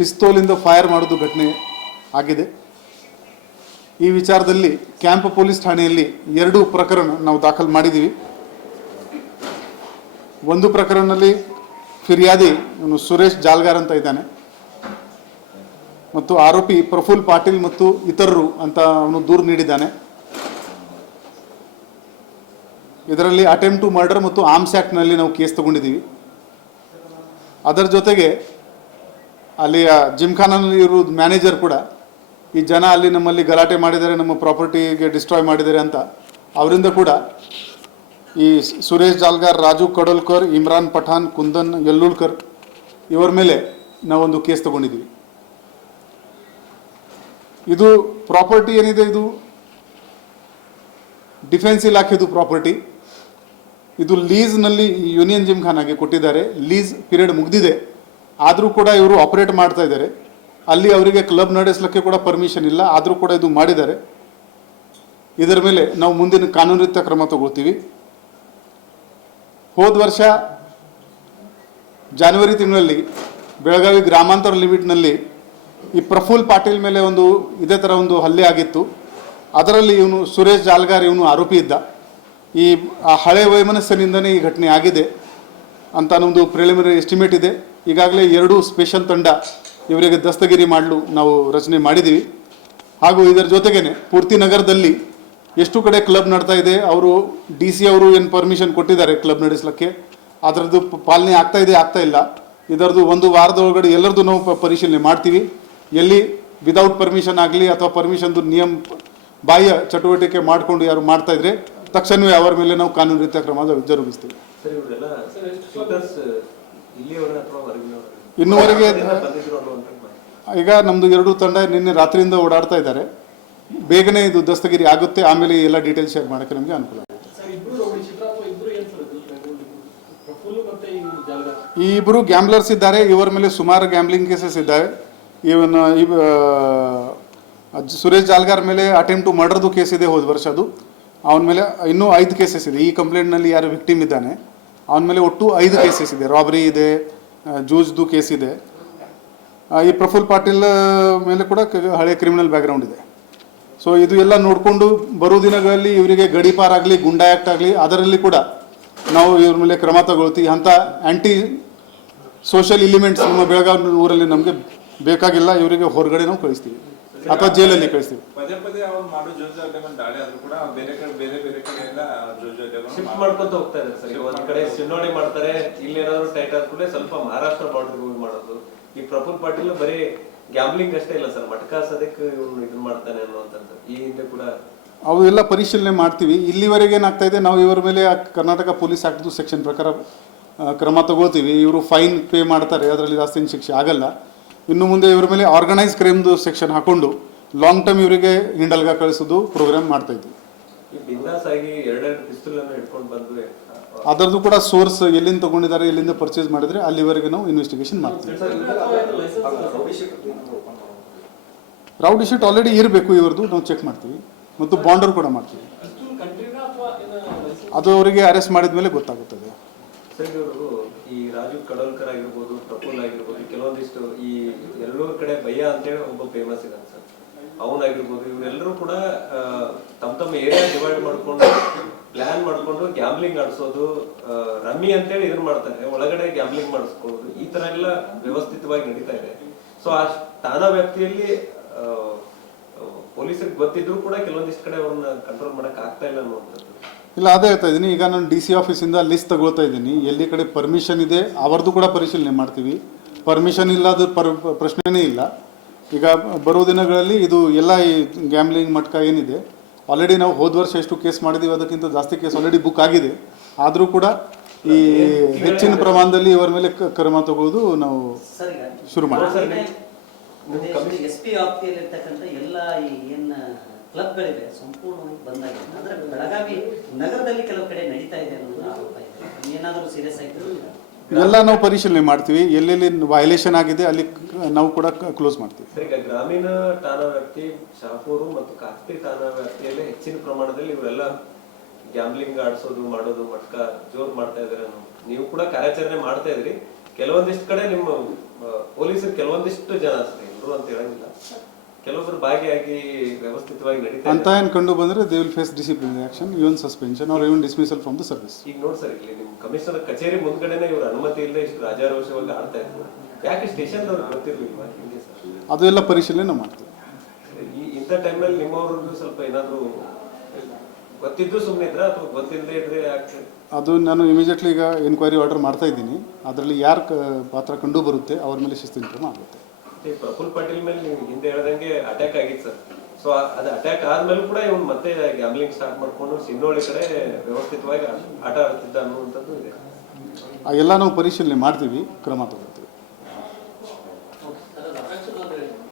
ಪಿಸ್ತೂಲಿಂದ fire ಮಾಡೋದು ಘಟನೆ ಆಗಿದೆ. ಈ ವಿಚಾರದಲ್ಲಿ ಕ್ಯಾಂಪ್ ಪೊಲೀಸ್ ಠಾಣೆಯಲ್ಲಿ 2 ಪ್ರಕರಣ ನಾವು ದಾಖಲು ಮಾಡಿದ್ದೀವಿ. ಒಂದು ಪ್ರಕರಣದಲ್ಲಿ ಫಿರ್ಯಾದಿ ಇವನು ಸುರೇಶ್ ಜಾಲ್ಗಾರ್ ಅಂತ ಇದ್ದಾನೆ ಮತ್ತು ಆರೋಪಿ ಪ್ರಫುಲ್ ಪಾಟೀಲ್ ಮತ್ತು ಇತರರು ಅಂತ ಅವನು ದೂರು ನೀಡಿದ್ದಾನೆ. ಇದರಲ್ಲಿ ಅಟೆಂಪ್ಟ್ ಟು ಮರ್ಡರ್ ಮತ್ತು ಆರ್ಮ್ಸ್ ಆ್ಯಕ್ಟ್ನಲ್ಲಿ ನಾವು ಕೇಸ್ ತಗೊಂಡಿದ್ದೀವಿ. ಅದರ ಜೊತೆಗೆ ಅಲ್ಲಿಯ ಜಿಮ್ಖಾನಲ್ಲಿ ಇರೋ ಮ್ಯಾನೇಜರ್ ಕೂಡ ಈ ಜನ ಅಲ್ಲಿ ನಮ್ಮಲ್ಲಿ ಗಲಾಟೆ ಮಾಡಿದ್ದಾರೆ, ನಮ್ಮ ಪ್ರಾಪರ್ಟಿಗೆ ಡಿಸ್ಟ್ರಾಯ್ ಮಾಡಿದ್ದಾರೆ ಅಂತ ಅವರಿಂದ ಕೂಡ ಈ ಸುರೇಶ್ ಜಾಲ್ಗಾರ್, ರಾಜು ಕಡೋಲ್ಕರ್, ಇಮ್ರಾನ್ ಪಠಾನ್, ಕುಂದನ್ ಯಲ್ಲೂಲ್ಕರ್ ಇವರ ಮೇಲೆ ನಾವೊಂದು ಕೇಸ್ ತಗೊಂಡಿದ್ದೀವಿ. ಇದು ಪ್ರಾಪರ್ಟಿ ಏನಿದೆ ಇದು ಡಿಫೆನ್ಸ್ ಇಲಾಖೆದು ಪ್ರಾಪರ್ಟಿ. ಇದು ಲೀಸ್ನಲ್ಲಿ ಯೂನಿಯನ್ ಜಿಮ್ಖಾನಾಗೆ ಕೊಟ್ಟಿದ್ದಾರೆ. ಲೀಸ್ ಪೀರಿಯಡ್ ಮುಗಿದಿದೆ, ಆದರೂ ಕೂಡ ಇವರು ಆಪರೇಟ್ ಮಾಡ್ತಾ ಇದ್ದಾರೆ. ಅಲ್ಲಿ ಅವರಿಗೆ ಕ್ಲಬ್ ನಡೆಸಲಿಕ್ಕೆ ಕೂಡ ಪರ್ಮಿಷನ್ ಇಲ್ಲ, ಆದರೂ ಕೂಡ ಇದು ಮಾಡಿದ್ದಾರೆ. ಇದರ ಮೇಲೆ ನಾವು ಮುಂದಿನ ಕಾನೂನಿತ ಕ್ರಮ ತಗೊಳ್ತೀವಿ. ಹೋದ ವರ್ಷ ಜನವರಿ ತಿಂಗಳಲ್ಲಿ ಬೆಳಗಾವಿ ಗ್ರಾಮಾಂತರ ಲಿಮಿಟ್ನಲ್ಲಿ ಈ ಪ್ರಫುಲ್ ಪಾಟೀಲ್ ಮೇಲೆ ಒಂದು ಇದೇ ಥರ ಒಂದು ಹಲ್ಲೆ ಆಗಿತ್ತು. ಅದರಲ್ಲಿ ಇವನು ಸುರೇಶ್ ಜಾಲ್ಗಾರ್ ಇವನು ಆರೋಪಿ ಇದ್ದ. ಈ ಹಳೆ ವೈಮನಸ್ಸಿನಿಂದನೇ ಈ ಘಟನೆ ಆಗಿದೆ ಅಂತ ನಮ್ಮದು ಪ್ರಿಲಿಮಿನರಿ ಎಸ್ಟಿಮೇಟ್ ಇದೆ. ಈಗಾಗಲೇ 2 ಸ್ಪೆಷಲ್ ತಂಡ ಇವರಿಗೆ ದಸ್ತಗಿರಿ ಮಾಡಲು ನಾವು ರಚನೆ ಮಾಡಿದ್ದೀವಿ. ಹಾಗೂ ಇದರ ಜೊತೆಗೇ ಪೂರ್ತಿ ನಗರದಲ್ಲಿ ಎಷ್ಟು ಕಡೆ ಕ್ಲಬ್ ನಡ್ತಾ ಇದೆ, ಅವರು DC ಅವರು ಏನು ಪರ್ಮಿಷನ್ ಕೊಟ್ಟಿದ್ದಾರೆ ಕ್ಲಬ್ ನಡೆಸಲಿಕ್ಕೆ, ಅದರದ್ದು ಪಾಲನೆ ಆಗ್ತಾ ಇಲ್ಲ. ಇದರದ್ದು ಒಂದು ವಾರದೊಳಗಡೆ ಎಲ್ಲರದ್ದು ನಾವು ಪರಿಶೀಲನೆ ಮಾಡ್ತೀವಿ. ಎಲ್ಲಿ ವಿದೌಟ್ ಪರ್ಮಿಷನ್ ಆಗಲಿ ಅಥವಾ ಪರ್ಮಿಷನ್ದು ನಿಯಮ ಬಾಹ್ಯ ಚಟುವಟಿಕೆ ಮಾಡಿಕೊಂಡು ಯಾರು ಮಾಡ್ತಾ ಇದ್ರೆ ತಕ್ಷಣವೇ ಅವರ ಮೇಲೆ ನಾವು ಕಾನೂನು ರೀತಿಯ ಕ್ರಮ ಜರುಗಿಸ್ತೀವಿ. ಇನ್ನೂವರೆಗೆ ಈಗ ನಮ್ಮದು 2 ತಂಡ ನಿನ್ನೆ ರಾತ್ರಿಯಿಂದ ಓಡಾಡ್ತಾ ಇದ್ದಾರೆ. ಬೇಗನೆ ಇದು ದಸ್ತಗಿರಿ ಆಗುತ್ತೆ, ಆಮೇಲೆ ಎಲ್ಲ ಡೀಟೇಲ್ಸ್ ಶೇರ್ ಮಾಡೋಕ್ಕೆ ನಮಗೆ ಅನುಕೂಲ ಆಗುತ್ತೆ. ಈ ಇಬ್ಬರು ಗ್ಯಾಮ್ಲರ್ಸ್ ಇದ್ದಾರೆ. ಇವರ ಮೇಲೆ ಸುಮಾರು ಗ್ಯಾಮ್ಲಿಂಗ್ ಕೇಸಸ್ ಇದ್ದಾವೆ. ಇವನ್ ಸುರೇಶ್ ಜಾಲ್ಗಾರ್ ಮೇಲೆ ಅಟೆಂಪ್ಟ್ ಟು ಮರ್ಡರ್ದು ಕೇಸ್ ಇದೆ ಹೋದ ವರ್ಷದ್ದು. ಅವನ ಮೇಲೆ ಇನ್ನೂ 5 ಕೇಸಸ್ ಇದೆ. ಈ ಕಂಪ್ಲೇಂಟ್ನಲ್ಲಿ ಯಾರು ವಿಕ್ಟಿಮ್ ಇದ್ದಾನೆ ಅವನ ಮೇಲೆ ಒಟ್ಟು 5 ಕೇಸಸ್ ಇದೆ. ರಾಬರಿ ಇದೆ, ಜೂಜ್ದು ಕೇಸ್ ಇದೆ. ಈ ಪ್ರಫುಲ್ ಪಾಟೀಲ್ ಮೇಲೆ ಕೂಡ ಹಳೆ ಕ್ರಿಮಿನಲ್ ಬ್ಯಾಕ್ಗ್ರೌಂಡ್ ಇದೆ. ಸೊ ಇದು ಎಲ್ಲ ನೋಡಿಕೊಂಡು ಬರೋ ದಿನಗಳಲ್ಲಿ ಇವರಿಗೆ ಗಡೀಪಾರ್ ಆಗಲಿ, ಗುಂಡಾ ಆ್ಯಕ್ಟ್ ಆಗಲಿ ಅದರಲ್ಲಿ ಕೂಡ ನಾವು ಇವ್ರ ಮೇಲೆ ಕ್ರಮ ತಗೊಳ್ತೀವಿ. ಅಂಥ ಆ್ಯಂಟಿ ಸೋಷಿಯಲ್ ಎಲಿಮೆಂಟ್ಸ್ ನಮ್ಮ ಬೆಳಗಾವಿ ಊರಲ್ಲಿ ನಮಗೆ ಬೇಕಾಗಿಲ್ಲ. ಇವರಿಗೆ ಹೊರಗಡೆ ನಾವು ಕಳಿಸ್ತೀವಿ ಅಥವಾ ಜೈಲಲ್ಲಿ ಕಳಿಸ್ತೀವಿ. ಮಾಡ್ಕೊಂತ ಹೋಗ್ತಾ ಇದ್ದಾರೆ ಸರ್. ಒಂದ್ ಕಡೆ ಸಿನ್ನೋಡಿ ಮಾಡ್ತಾರೆ, ಇಲ್ಲಿ ಏನಾದ್ರು ಟೈಟ್ ಆದ್ಮೇಲೆ ಸ್ವಲ್ಪ ಮಹಾರಾಷ್ಟ್ರ ಬಾರ್ಡರ್ ಹೋಗಿ ಮಾಡೋದು. ಈ ಪ್ರಫುಲ್ ಪಾಟೀಲ್ ಬರೀ ಗ್ಯಾಮ್ಲಿಂಗ್ ಅಷ್ಟೇ ಇಲ್ಲ ಸರ್, ಮಟ್ಕಾಸೋದಕ್ಕೆ ಇವನು ಇದನ್ನ ಮಾಡ್ತಾನೆ ಅನ್ನುವಂಥದ್ದು ಈ ಹಿಂದೆ ಕೂಡ ಅವು ಎಲ್ಲ ಪರಿಶೀಲನೆ ಮಾಡ್ತೀವಿ. ಇಲ್ಲಿವರೆಗೆ ಏನಾಗ್ತಾ ಇದೆ, ನಾವು ಇವರ ಮೇಲೆ ಕರ್ನಾಟಕ ಪೊಲೀಸ್ ಆ್ಯಕ್ಟ್ದು ಸೆಕ್ಷನ್ ಪ್ರಕಾರ ಕ್ರಮ ತಗೋತೀವಿ. ಇವರು ಫೈನ್ ಪೇ ಮಾಡ್ತಾರೆ, ಅದರಲ್ಲಿ ಜಾಸ್ತಿ ಶಿಕ್ಷೆ ಆಗಲ್ಲ. ಇನ್ನು ಮುಂದೆ ಇವರ ಮೇಲೆ ಆರ್ಗನೈಸ್ ಕ್ರೈಮ್ದು ಸೆಕ್ಷನ್ ಹಾಕೊಂಡು ಲಾಂಗ್ ಟರ್ಮ್ ಇವರಿಗೆ ಹಿಂಡಲ್ಗ ಕಳಿಸೋದು ಪ್ರೋಗ್ರಾಮ್ ಮಾಡ್ತಾ ಇದ್ವಿ. ಅದರದ್ದು ಕೂಡ ಸೋರ್ಸ್ ಎಲ್ಲಿಂದ ತಗೊಂಡಿದ್ದಾರೆ, ಎಲ್ಲಿಂದ ಪರ್ಚೇಸ್ ಮಾಡಿದ್ರೆ ಅಲ್ಲಿವರೆಗೆ ನಾವು ಇನ್ವೆಸ್ಟಿಗೇಷನ್ ಮಾಡ್ತೀವಿ. ರೌಡಿ ಶೀಟ್ ಆಲ್ರೆಡಿ ಇರಬೇಕು ಇವರದು, ನಾವು ಚೆಕ್ ಮಾಡ್ತೀವಿ ಮತ್ತು ಬಾಂಡರ್ ಕೂಡ ಮಾಡ್ತೀವಿ. ಅದು ಅವರಿಗೆ ಅರೆಸ್ಟ್ ಮಾಡಿದ ಮೇಲೆ ಗೊತ್ತಾಗುತ್ತದೆ. ಈ ರಾಜು ಕಡೋಲ್ಕರ್ ಆಗಿರ್ಬೋದು, ಪ್ರಫುಲ್ ಆಗಿರ್ಬೋದು, ಕೆಲವೊಂದಿಷ್ಟು ಈ ಎಲ್ಲೂರ್ ಕಡೆ ಭಯ್ಯ ಅಂತೇಳಿ ಒಬ್ಬ ಫೇಮಸ್ ಇದ್ದಾನೆ ಸರ್, ಅವನಾಗಿರ್ಬೋದು, ಇವರೆಲ್ಲರೂ ಕೂಡ ತಮ್ಮ ಏರಿಯಾ ಡಿವೈಡ್ ಮಾಡ್ಕೊಂಡು ಪ್ಲಾನ್ ಮಾಡ್ಕೊಂಡು ಗ್ಯಾಮ್ಲಿಂಗ್ ಆಡಿಸೋದು, ರಮ್ಮಿ ಅಂತೇಳಿ ಇದನ್ನ ಮಾಡ್ತಾರೆ, ಒಳಗಡೆ ಗ್ಯಾಮ್ಲಿಂಗ್ ಮಾಡಿಸ್ಕೊಳ್ಳೋದು, ಈ ತರ ಎಲ್ಲ ವ್ಯವಸ್ಥಿತವಾಗಿ ನಡೀತಾ ಇದೆ. ಸೊ ಆ ಠಾಣಾ ವ್ಯಾಪ್ತಿಯಲ್ಲಿ ಪೊಲೀಸರಿಗೆ ಗೊತ್ತಿದ್ರು ಕೂಡ ಕೆಲವೊಂದಿಷ್ಟು ಕಡೆ ಅವ್ರನ್ನ ಕಂಟ್ರೋಲ್ ಮಾಡಕ್ ಆಗ್ತಾ ಇಲ್ಲ ಅನ್ನುವಂಥದ್ದು. ಇಲ್ಲ, ಅದೇ ಹೇಳ್ತಾ ಇದ್ದೀನಿ. ಈಗ ನಾನು DC ಆಫೀಸಿಂದ ಲಿಸ್ಟ್ ತಗೊಳ್ತಾ ಇದ್ದೀನಿ. ಎಲ್ಲಿ ಕಡೆ ಪರ್ಮಿಷನ್ ಇದೆ ಅವರದ್ದು ಕೂಡ ಪರಿಶೀಲನೆ ಮಾಡ್ತೀವಿ. ಪರ್ಮಿಷನ್ ಇಲ್ಲದ ಪ್ರಶ್ನೆನೇ ಇಲ್ಲ. ಈಗ ಬರೋ ದಿನಗಳಲ್ಲಿ ಇದು ಎಲ್ಲ ಈ ಗ್ಯಾಮ್ಲಿಂಗ್ ಮಟ್ಕ ಏನಿದೆ ಆಲ್ರೆಡಿ ನಾವು ಹೋದ ವರ್ಷ ಎಷ್ಟು ಕೇಸ್ ಮಾಡಿದ್ದೀವಿ ಅದಕ್ಕಿಂತ ಜಾಸ್ತಿ ಕೇಸ್ ಆಲ್ರೆಡಿ ಬುಕ್ ಆಗಿದೆ. ಆದರೂ ಕೂಡ ಈ ಹೆಚ್ಚಿನ ಪ್ರಮಾಣದಲ್ಲಿ ಇವರ ಮೇಲೆ ಕ್ರಮ ತಗೊಳ್ಳೋದು ನಾವು ಶುರು ಮಾಡ್ತೀವಿ. SP ವ್ಯಾಪ್ತಿಯಲ್ಲಿ ಇರ್ತಕ್ಕಂಥ ಎಲ್ಲ ಏನು ಕ್ಲಬ್ಗಳಿವೆ ಸಂಪೂರ್ಣವಾಗಿ ಬಂದಾಗಿದೆ. ಆದರೆ ಬೆಳಗಾವಿ ನಗರದಲ್ಲಿ ಕೆಲವು ಕಡೆ ನಡೀತಾ ಇದೆ ಅನ್ನೋದು ಆರೋಪ ಇದೆ. ಏನಾದರೂ ಸೀರಿಯಸ್ ಆಯ್ತು ಎಲ್ಲ ನಾವು ಪರಿಶೀಲನೆ ಮಾಡ್ತೀವಿ. ಎಲ್ಲೆಲ್ಲಿ ವೈಲೇಷನ್ ಆಗಿದೆ ಅಲ್ಲಿ ನಾವು ಕೂಡ ಕ್ಲೋಸ್ ಮಾಡ್ತೀವಿ. ಈಗ ಗ್ರಾಮೀಣ ಠಾಣಾ ವ್ಯಾಪ್ತಿ, ಶಾಪೂರು ಮತ್ತು ಕಾಸ್ತಿ ಠಾಣಾ ವ್ಯಾಪ್ತಿಯಲ್ಲಿ ಹೆಚ್ಚಿನ ಪ್ರಮಾಣದಲ್ಲಿ ಇವರೆಲ್ಲ ಗ್ಯಾಮ್ಲಿಂಗ್ ಆಡಿಸೋದು ಮಾಡೋದು ಮಟ್ಕ ಜೋರ್ ಮಾಡ್ತಾ ಇದಾರೆ. ನೀವು ಕೂಡ ಕಾರ್ಯಾಚರಣೆ ಮಾಡ್ತಾ ಇದ್ರಿ, ಕೆಲವೊಂದಿಷ್ಟು ಕಡೆ ನಿಮ್ಮ ಪೊಲೀಸರು ಕೆಲವೊಂದಿಷ್ಟು ಜನ ಅಷ್ಟೇ, ಎಲ್ಲರೂ ಅಂತ ಹೇಳಂಗಿಲ್ಲ, ಕೆಲವೊಬ್ರು ಭಾಗಿಯಾಗಿ ವ್ಯವಸ್ಥಿತವಾಗಿ ನಡೀತಾ ಅಂತ ಏನು ಕಂಡು ಬಂದರೆ they will face disciplinary action, even suspension or even dismissal from the service. ಈಗ ನೋಡಿ ಸರ್, ಇಲ್ಲಿ ನಿಮ್ಮ ಕಮಿಷನರ್ ಕಚೇರಿ ಮುಂದ್ಗಡೆನೆ ಇವ್ರ ಅನುಮತಿ ಇಲ್ಲದೆ ಇಷ್ಟು ರಾಜಾರೋಷವಾಗಿ ಆಡ್ತಾ ಇದ್ರು, ಯಾಕೆ ಸ್ಟೇಷನ್ ಅವ್ರಿಗೆ ಗೊತ್ತಿರ್ಲಿಲ್ವಾ ಹಿಂಗೆ ಸರ್? ಅದು ಎಲ್ಲ ಪರಿಶೀಲನೆ ನಾವು ಮಾಡ್ತೀವಿ. ಇಂಥ ಟೈಮಲ್ಲಿ ನಿಮ್ಮವ್ರದ್ದು ಸ್ವಲ್ಪ ಏನಾದ್ರು ಗೊತ್ತಿದ್ದು ಸುಮ್ಮನೆ ಇದ್ರ ಅಥವಾ ಗೊತ್ತಿಲ್ಲದೆ ಇದ್ರೆ ಯಾಕೆ? ಅದು ನಾನು ಇಮಿಡಿಯೇಟ್ಲಿ ಈಗ ಎನ್ಕ್ವೈರಿ ಆರ್ಡರ್ ಮಾಡ್ತಾ ಇದ್ದೀನಿ. ಅದರಲ್ಲಿ ಯಾರು ಪಾತ್ರ ಕಂಡು ಬರುತ್ತೆ ಅವ್ರ ಮೇಲೆ ಶಿಸ್ತಿನ ಕ್ರಮ ಆಗುತ್ತೆ. ಪ್ರಫುಲ್ ಪಾಟೀಲ್ ಮೇಲೆ ನೀವು ಹಿಂದೆ ಹೇಳ್ದಂಗೆ ಅಟ್ಯಾಕ್ ಆಗಿತ್ತು ಸರ್. ಸೊ ಅದು ಅಟ್ಯಾಕ್ ಆದ್ಮೇಲೆ ಕೂಡ ಇವ್ನು ಮತ್ತೆ ಗ್ಯಾಮ್ಲಿಂಗ್ ಸ್ಟಾರ್ಟ್ ಮಾಡ್ಕೊಂಡು ಸಿನ್ನೋಳಿ ಕಡೆ ವ್ಯವಸ್ಥಿತವಾಗಿ ಆಟ ಆಡ್ತಿದ್ದ ಅನ್ನುವಂಥದ್ದು ಇದೆ. ಎಲ್ಲ ನಾವು ಪರಿಶೀಲನೆ ಮಾಡ್ತೀವಿ, ಕ್ರಮ ತಗೊಳ್ತೀವಿ.